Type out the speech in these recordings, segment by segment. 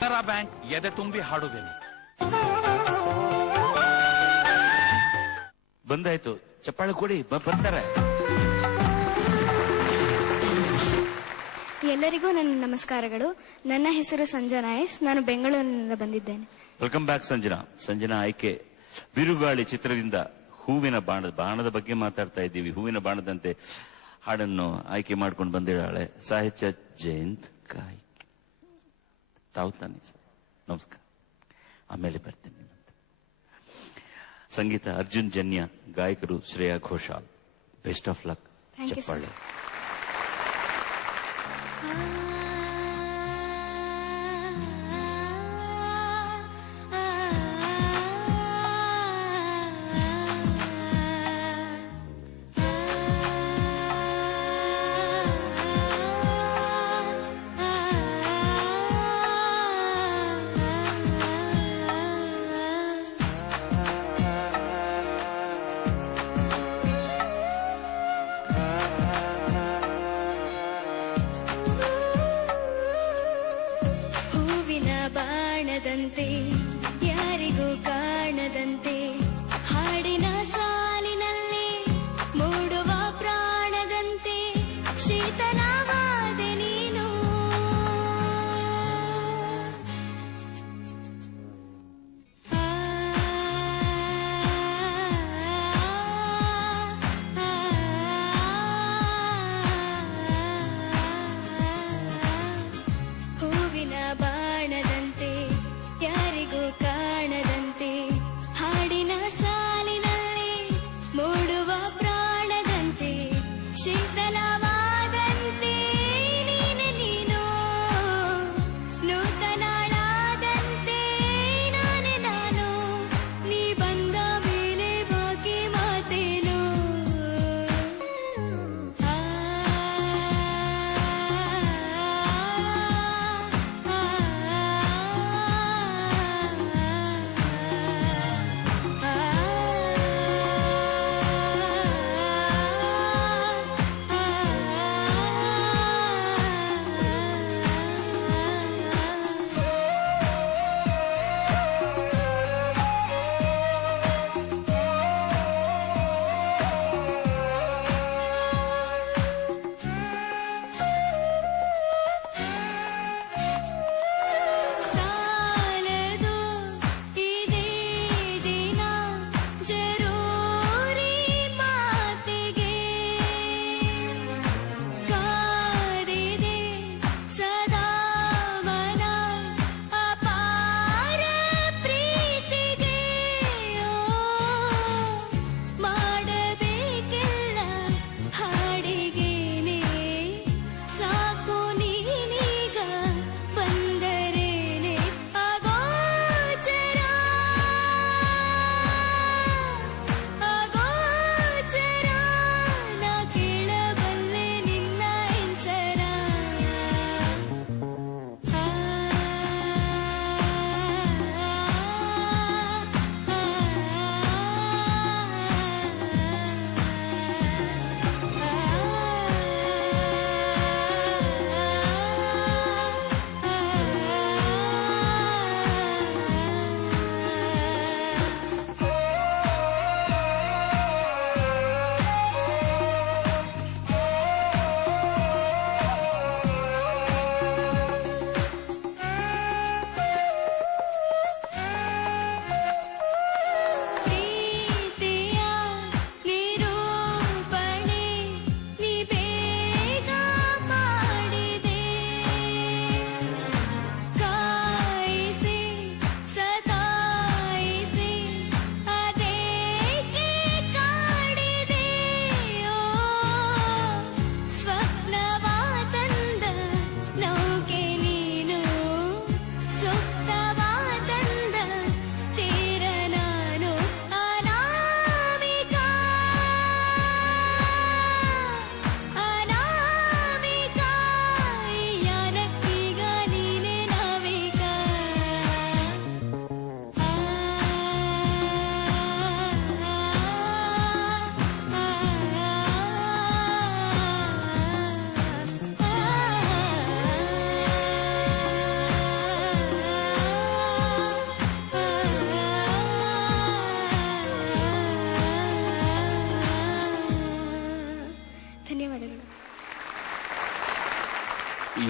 Canara bank ಎದೆ ತುಂಬಿ ಹಾಡುವೆನು. ಬಂದಾಯ್ತು, ಚಪ್ಪಾಳೆ ಕೊಡಿ, ಬರ್ತಾರೆ. ಎಲ್ಲರಿಗೂ ನನ್ನ ನಮಸ್ಕಾರಗಳು. ನನ್ನ ಹೆಸರು ಸಂಜನಾ ಎಸ್. ನಾನು ಬೆಂಗಳೂರಿನಿಂದ ಬಂದಿದ್ದೇನೆ. Welcome back Sanjana. ಸಂಜನಾ ಆಯ್ಕೆ ಬಿರುಗಾಳಿ ಚಿತ್ರದಿಂದ ಹೂವಿನ ಬಾಣದ ಬಗ್ಗೆ ಮಾತಾಡ್ತಾ ಇದ್ದೀವಿ. ಹೂವಿನ ಬಾಣದಂತೆ ಹಾಡನ್ನು ಆಯ್ಕೆ ಮಾಡ್ಕೊಂಡು ಬಂದಿದ್ದಾಳೆ. ಸಾಹಿತ್ಯ ಜಯಂತ್ ಕಾಯ್. ತಾವು ತಾನೆ ಸರ್, ನಮಸ್ಕಾರ. ಆಮೇಲೆ ಬರ್ತೀನಿ. ಸಂಗೀತ ಅರ್ಜುನ್ ಜನ್ಯ, ಗಾಯಕರು Shreya Ghoshal. Best of luck. ಚಪ್ಪಾಳೆ. ಯಾರಿಗೂ ಕಾಣದಂತೆ ಹಾಡಿನ ಸಾಲಿನಲ್ಲಿ ಮೂಡುವ ಪ್ರಾಣದಂತೆ ಶೀತಲವಾದೆ ನೀನು. ಹೂವಿನ ಬಾಣದಂತೆ ಯಾರಿಗೂ ಕಾಣದಂತೆ ಹಾಡಿನ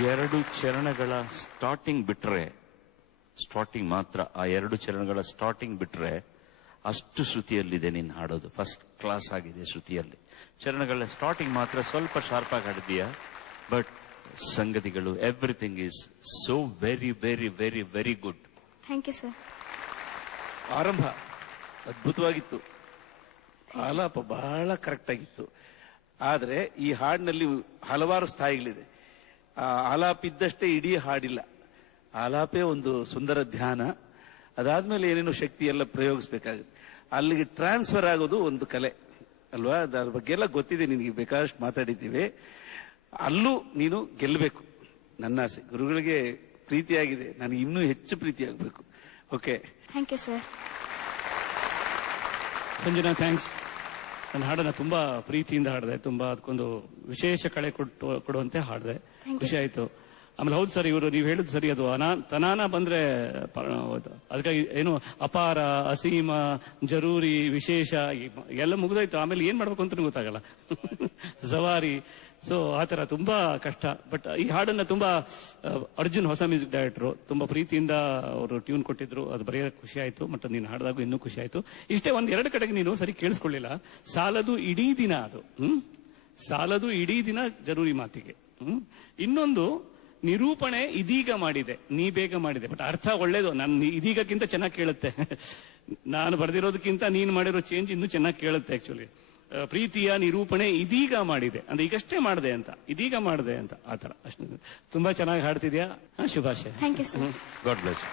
ಎರಡು ಚರಣಗಳ ಸ್ಟಾರ್ಟಿಂಗ್ ಬಿಟ್ರೆ, ಸ್ಟಾರ್ಟಿಂಗ್ ಮಾತ್ರ, ಆ ಎರಡು ಚರಣಗಳ ಸ್ಟಾರ್ಟಿಂಗ್ ಬಿಟ್ರೆ ಅಷ್ಟು ಶ್ರುತಿಯಲ್ಲಿದೆ ನೀನು ಹಾಡೋದು. ಫಸ್ಟ್ ಕ್ಲಾಸ್ ಆಗಿದೆ ಶ್ರುತಿಯಲ್ಲಿ. ಚರಣಗಳ ಸ್ಟಾರ್ಟಿಂಗ್ ಮಾತ್ರ ಸ್ವಲ್ಪ ಶಾರ್ಪ್ ಆಗಿ ಹಾಡಿದೀಯ, ಬಟ್ ಸಂಗತಿಗಳು everything is so very very very very good. Thank you sir. ಆರಂಭ ಅದ್ಭುತವಾಗಿತ್ತು, ಆಲಾಪ ಬಹಳ ಕರೆಕ್ಟ್ ಆಗಿತ್ತು. ಆದ್ರೆ ಈ ಹಾಡಿನಲ್ಲಿ ಹಲವಾರು ಸ್ಥಾಯಿಗಳಿದೆ. ಆ ಆಲಾಪ ಇದ್ದಷ್ಟೇ ಇಡೀ ಹಾಡಿಲ್ಲ. ಆಲಾಪೇ ಒಂದು ಸುಂದರ ಧ್ಯಾನ. ಅದಾದ್ಮೇಲೆ ಏನೇನು ಶಕ್ತಿ ಎಲ್ಲ ಪ್ರಯೋಗಿಸಬೇಕಾಗುತ್ತೆ. ಅಲ್ಲಿಗೆ ಟ್ರಾನ್ಸ್ಫರ್ ಆಗೋದು ಒಂದು ಕಲೆ ಅಲ್ವಾ? ಅದ್ರ ಬಗ್ಗೆ ಎಲ್ಲ ಗೊತ್ತಿದೆ ನಿನಗೆ, ಬೇಕಾದಷ್ಟು ಮಾತಾಡಿದ್ದೀವಿ. ಅಲ್ಲೂ ನೀನು ಗೆಲ್ಲಬೇಕು ನನ್ನ ಆಸೆ. ಗುರುಗಳಿಗೆ ಪ್ರೀತಿಯಾಗಿದೆ, ನನಗೆ ಇನ್ನೂ ಹೆಚ್ಚು ಪ್ರೀತಿ ಆಗಬೇಕು. Okay, thank you sir. Sanjana, thanks. ನನ್ನ ಹಾಡನ್ನ ತುಂಬಾ ಪ್ರೀತಿಯಿಂದ ಹಾಡಿದೆ, ತುಂಬಾ ಅದಕ್ಕೊಂದು ವಿಶೇಷ ಕಳೆ ಕೊಡುವಂತೆ ಹಾಡಿದೆ. ಖುಷಿ ಆಯ್ತು. ಆಮೇಲೆ ಹೌದು ಸರ್, ಇವರು ನೀವು ಹೇಳಿದ್ ಸರಿ, ಅದು ತನಾನ ಬಂದ್ರೆ ಅದಕ್ಕಾಗಿ ಏನು ಅಪಾರ, ಅಸೀಮ, ಜರೂರಿ, ವಿಶೇಷ ಎಲ್ಲ ಮುಗಿದೋಯ್ತು. ಆಮೇಲೆ ಏನ್ ಮಾಡ್ಬೇಕು ಅಂತ ಗೊತ್ತಾಗಲ್ಲ. ಸವಾರಿ, ಸೊ ಆತರ ತುಂಬಾ ಕಷ್ಟ. ಬಟ್ ಈ ಹಾಡನ್ನ ತುಂಬಾ ಅರ್ಜುನ್, ಹೊಸ ಮ್ಯೂಸಿಕ್ ಡೈರೆಕ್ಟರ್, ತುಂಬಾ ಪ್ರೀತಿಯಿಂದ ಅವರು ಟ್ಯೂನ್ ಕೊಟ್ಟಿದ್ರು. ಅದು ಬರೆಯೋಕೆ ಖುಷಿ ಆಯ್ತು. ಮತ್ತು ನೀನು ಹಾಡಿದಾಗ ಇನ್ನೂ ಖುಷಿ ಆಯ್ತು. ಇಷ್ಟೇ ಒಂದ್ ಎರಡು ಕಡೆಗೆ ನೀನು ಸರಿ ಕೇಳಿಸ್ಕೊಳ್ಳಿಲ್ಲ. ಸಾಲದು ಇಡೀ ದಿನ, ಅದು ಸಾಲದು ಇಡೀ ದಿನ ಜರೂರಿ ಮಾತಿಗೆ. ಇನ್ನೊಂದು ನಿರೂಪಣೆ ಇದೀಗ ಮಾಡಿದೆ, ನೀ ಬೇಗ ಮಾಡಿದೆ. ಬಟ್ ಅರ್ಥ ಒಳ್ಳೇದು. ನಾನು ಇದೀಗಕ್ಕಿಂತ ಚೆನ್ನಾಗಿ ಕೇಳುತ್ತೆ. ನಾನು ಬರೆದಿರೋದಕ್ಕಿಂತ ನೀನು ಮಾಡಿರೋ ಚೇಂಜ್ ಇನ್ನೂ ಚೆನ್ನಾಗಿ ಕೇಳುತ್ತೆ. ಆಕ್ಚುಲಿ ಪ್ರೀತಿಯ ನಿರೂಪಣೆ ಇದೀಗ ಮಾಡಿದೆ ಅಂದ್ರೆ ಈಗಷ್ಟೇ ಮಾಡಿದೆ ಅಂತ, ಇದೀಗ ಮಾಡಿದೆ ಅಂತ, ಆತರ. ಅಷ್ಟು ತುಂಬಾ ಚೆನ್ನಾಗಿ ಹಾಡ್ತಿದ್ಯಾ. ಶುಭಾಶಯ. Thank you sir. God bless.